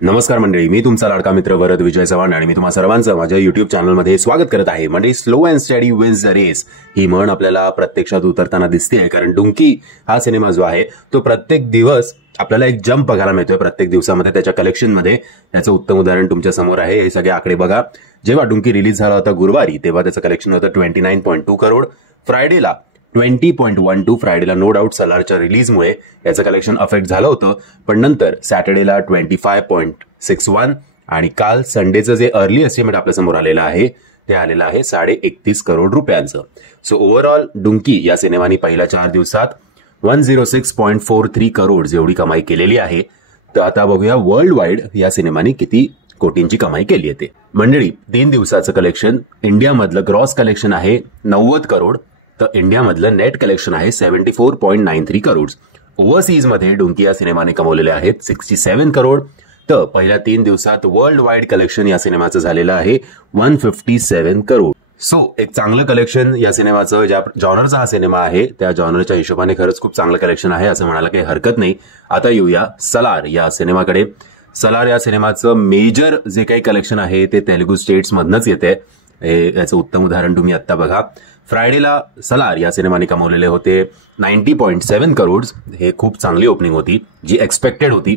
नमस्कार मंडळी, मी तुमचा लाडका मित्र वरद विजय चव्हाण आणि मी तुम्हा सर्वांचं माझ्या युट्यूब चॅनलमध्ये स्वागत करत आहे. मंडळी, slow and steady wins the race ही म्हण आपल्याला प्रत्यक्षात उतरताना दिसते, कारण डुंकी हा सिनेमा जो आहे तो प्रत्येक दिवस आपल्याला एक जंप बघायला मिळतोय. प्रत्येक दिवसामध्ये त्याच्या कलेक्शनमध्ये त्याचं उत्तम उदाहरण तुमच्या समोर आहे. हे सगळे आकडे बघा. जेव्हा डुंकी रिलीज झाला होता गुरुवारी, तेव्हा त्याचं कलेक्शन होतं 29.2 करोड. फ्रायडेला 20.12, फ्रायडेला नो डाऊट सलारच्या रिलीजमुळे याचं कलेक्शन अफेक्ट झालं होतं, पण नंतर सॅटर्डेला 25.61 आणि काल संडेचं जे अर्ली एस्टिमेट आपल्या समोर आलेलं आहे ते आलेलं आहे 31.5 करोड रुपयांचं. सो ओव्हरऑल डुंकी या सिनेमाने पहिल्या 4 दिवसात 106.43 करोड एवढी कमाई केलेली आहे. तर आता बघूया वर्ल्ड वाईड या सिनेमाने किती कोटींची कमाई केली आहे ते. मंडळी, 3 दिवसाचं कलेक्शन इंडियामधलं ग्रॉस कलेक्शन आहे 90 करोड, तर इंडियामधलं नेट कलेक्शन आहे 74.93 करोड. ओव्हरसीज मध्ये डुंकी या सिनेमाने कमवलेले आहेत 67 करोड. तर पहिल्या 3 दिवसात वर्ल्ड वाईड कलेक्शन या सिनेमाचं झालेलं आहे 157 करोड. सो एक चांगलं कलेक्शन या सिनेमाचं, ज्या जॉनरचा हा सिनेमा आहे त्या जॉनरच्या हिशोबाने खरंच खूप चांगलं कलेक्शन आहे असं म्हणायला काही हरकत नाही. आता येऊया सलार या सिनेमाकडे. सलार या सिनेमाचं मेजर जे काही कलेक्शन आहे ते तेलुगू स्टेट्स मधनच येते. याचं उत्तम उदाहरण तुम्ही आता बघा. फ्रायडेला सलार या सिनेमाने कमवलेले होते 90.7 करोड. हे खूप चांगली ओपनिंग होती जी एक्सपेक्टेड होती.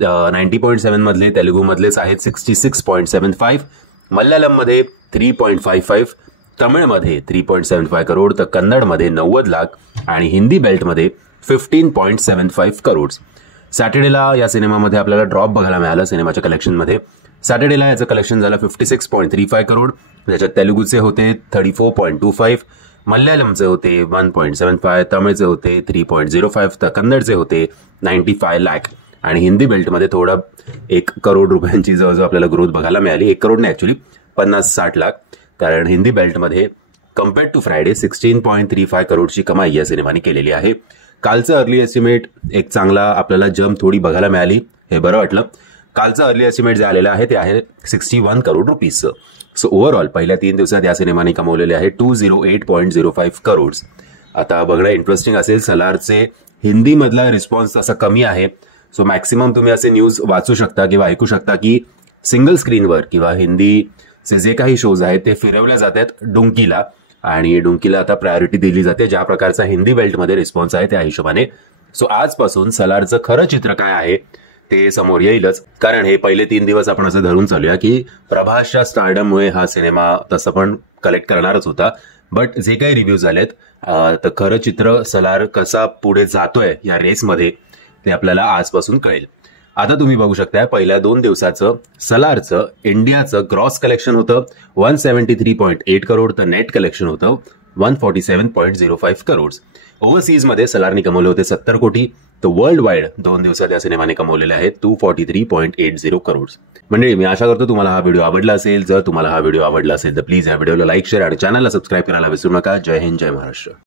90.7 मधले तेलुगू मधलेच आहेत 66.75, मल्याळममध्ये 3.55, तमिळमध्ये 3.75 करोड, तर कन्नडमध्ये 90 लाख आणि हिंदी बेल्टमध्ये 15.75 करोड. सॅटर्डेला या सिनेमामध्ये आपल्याला ड्रॉप बघायला मिळालं सिनेमाच्या कलेक्शनमध्ये. सॅटर्डेला याचं कलेक्शन झालं 56.35 करोड. त्याच्यात तेलुगूचे होते 34.25, मल्याळमचे होते 1.75, तमिळचे होते 3.05, तर कन्नडचे होते 95 लाख आणि हिंदी बेल्टमध्ये थोडं 1 करोड रुपयांची जवळजवळ आपल्याला ग्रोथ बघायला मिळाली. 1 करोड नाही, ऍक्च्युली 50-60 लाख, कारण हिंदी बेल्टमध्ये कम्पेअर्ड टू फ्रायडे 16.35 करोडची कमाई या सिनेमाने केलेली आहे. कालचं अर्ली एस्टिमेट एक चांगला आपल्याला जम्प थोडी बघायला मिळाली, हे बरं वाटलं. कालचं अर्ली एस्टिमेट जे आलेलं आहे ते आहे 61 करोड रुपीजचं. सो ओव्हरऑल पहिल्या 3 दिवसात या सिनेमाने कमवलेले आहे 208.05 करोड. आता बघणं इंटरेस्टिंग असेल, सलारचे हिंदीमधला रिस्पॉन्स असा कमी आहे. सो मॅक्सिमम तुम्ही असे न्यूज वाचू शकता किंवा ऐकू शकता की सिंगल स्क्रीनवर किंवा हिंदीचे जे काही शोज आहेत ते फिरवल्या जातात डुंकीला, आणि डुंकीला आता प्रायोरिटी दिली जाते ज्या प्रकारचा हिंदी बेल्टमध्ये रिस्पॉन्स आहे त्या हिशोबाने. सो आजपासून सलारचं खरं चित्र काय आहे ते समोर येईलच, कारण हे पहिले 3 दिवस आपण असं धरून चालूया की प्रभासच्या स्टारडममुळे हा सिनेमा तसं पण कलेक्ट करणारच होता. बट जे काही रिव्ह्यूज झालेत तर खरं चित्र सलार कसा पुढे जातोय या रेसमध्ये ते आपल्याला आजपासून कळेल. आता तुम्ही बघू शकता पहिल्या 2 दिवसाचं सलारचं इंडियाचं ग्रॉस कलेक्शन होतं 173.8 करोड, तर नेट कलेक्शन होतं 147.05 करोड. ओव्हरसीजमध्ये सलारने कमवले होते 70 कोटी, तर वर्ल्ड वाईड 2 दिवसात या सिनेमाने कमवलेले आहेत 243.80 करोड. म्हणजे मी आशा करतो तुम्हाला हा व्हिडिओ आवडला असेल. जर तुम्हाला हा व्हिडिओ आवडला असेल तर प्लीज या व्हिडिओला लाईक, शेअर आणि चॅनलला सबस्क्राईब करायला विसरू नका. जय हिंद, जय महाराष्ट्र.